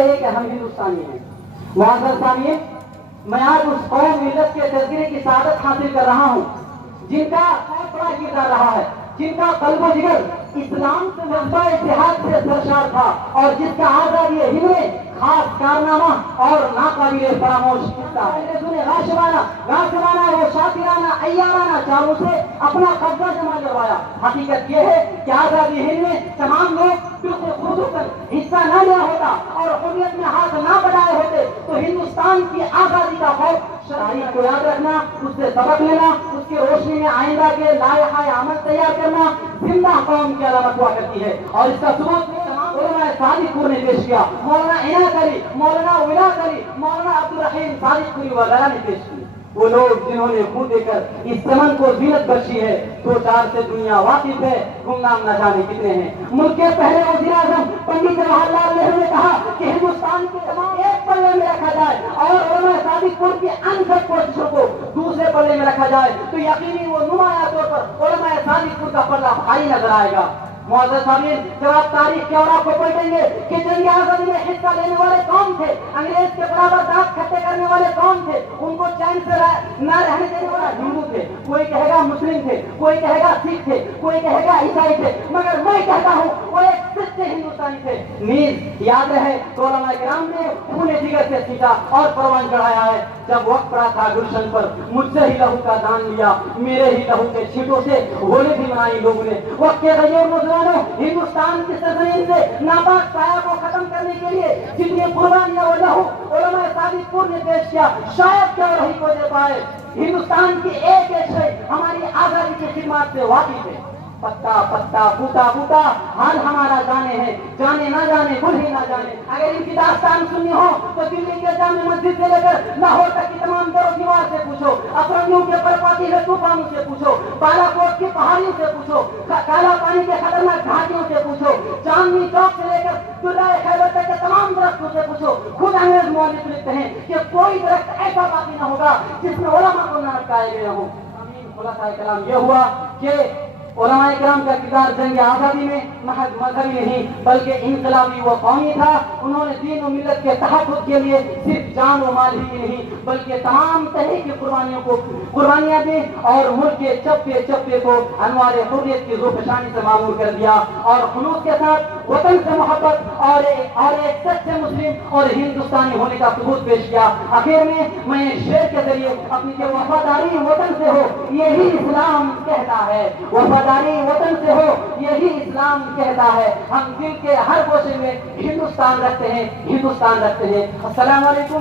یہ ہے کہ ہم ہندوستانی ہیں۔ معزز سامعین، میں آج اس قوم ملت کے تذکرے کی سعادت حاصل کر رہا ہوں جن کا بہت بڑا کردار رہا ہے، جن کا قلب و جگر اسلام سے جذبہ اتحاد سے سرشار تھا، اور جس کا آزادی ہند میں خاص کارنامہ اور ناقابل فراموش حصہ ہے۔ غاشمانہ و شاطرانہ ایارانہ چالوں سے اپنا قبضہ جمع کروایا۔ حقیقت یہ ہے کہ آزادی ہند میں تمام لوگ خصوصاً حصہ نہ لیا ہوتا اور حریت میں ہاتھ نہ بڑھائے ہوتے تو ہندوستان کی آزادی کا خوف، تاریخ کو یاد رکھنا، اس سے سبق لینا، اس کی روشنی میں آئندہ کے لائحہ عمل تیار کرنا زندہ قوم کی علامت ہوا کرتی ہے، اور اس کا ثبوت علماء صادق پور نے پیش کیا۔ مولانا عنایت علی، مولانا ولایت علی، مولانا عبدالرحیم صادق پوری وغیرہ نے پیش کی۔ وہ لوگ جنہوں نے خون دے کر اس چمن کو زینت بخشی ہے، دو چار سے دنیا واقف ہے، گمنام نہ جانے کتنے ہیں۔ ملک کے پہلے وزیر اعظم پنڈت جواہر لال نہرو نے کہا کہ ہندوستان کے تمام ایک پلے میں رکھا جائے اور علماء صادق پور کی انسد کوششوں کو دوسرے پلے میں رکھا جائے تو یقینی وہ نمایاں طور پر علماء صادق پور کا پلہ بھاری نظر آئے گا۔ معزز سامعین، جب آپ تاریخ کے اوراق کو پلٹیں گے کہ جنگ آزادی میں حصہ لینے والے کون تھے، انگریز کے برابر دانت کھٹے کرنے والے کون تھے، ان کو چین سے نہ رہنے دینے والا ہندو تھے، کوئی کہے گا مسلم تھے، کوئی کہے گا سکھ تھے، کوئی کہے گا عیسائی تھے، مگر میں کہتا ہوں وہ ایک سچے ہندوستانی تھے۔ نیز یاد رہے تو علماء کرام نے خون جگر سے سیکھا اور پروان چڑھایا ہے۔ جب وقت پڑا تھا گلشن پر، مجھ سے ہی لہو کا دان لیا، میرے ہی لہو کے چھینٹوں سے ہولی بھی منائی لوگوں نے۔ وقت کے غیر نوجوانوں، ہندوستان کی سرزمین سے ناپاک سایہ کو ختم کرنے کے لیے جتنی قربانیاں و لہو علماء صادق پور نے پیش کیا، شاید کیا وہی کو دے پائے۔ ہندوستان کی ایک ایک شے ہماری آزادی کی خدمات سے واقف ہے۔ پتا پتا بوٹا بوٹا حال ہمارا جانے ہے، جانے نہ جانے گل ہی نہ جانے۔ اگر ان کی داستان سننی ہو تو دلی کے جامع مسجد سے لے کر لاہور تک کی تمام در و دیوار سے پوچھو، افرنگیوں کے برپاتی ہوئے طوفانوں سے پوچھو، بالا کوٹ کی پہاڑیوں سے پوچھو، کالا پانی کے خطرناک گھاٹیوں سے پوچھو، چاندنی چوک سے لے کر درائے خیبر تک کے تمام درختوں سے پوچھو۔ خود انگریز مولف لکھتے ہیں کہ کوئی درخت ایسا باقی نہ ہوگا جس میں علماء کو نہ لٹکائے گئے ہوں۔ خلاصہ کلام یہ ہوا کہ علماء کرام کا کردار جنگ آزادی میں محض مذہبی نہیں بلکہ انقلابی و قومی تھا۔ انہوں نے دین و ملت کے تحفظ کے لیے صرف جان و مال ہی نہیں بلکہ تمام طرح کی قربانیاں دی اور ملک کے چپے چپے کو انوار حریت کی ذوفشانی سے معمور کر دیا، اور خلوص کے ساتھ وطن سے محبت اور ایک سچے مسلم اور ہندوستانی ہونے کا ثبوت پیش کیا۔ آخر میں شعر کے ذریعے اپنی کہ وفاداری وطن سے ہو یہی اسلام کہتا ہے، وفاداری وطن سے ہو یہی اسلام کہتا ہے۔ ہم دل کے ہر گوشے میں ہندوستان رکھتے ہیں، ہندوستان رکھتے ہیں۔ السلام علیکم۔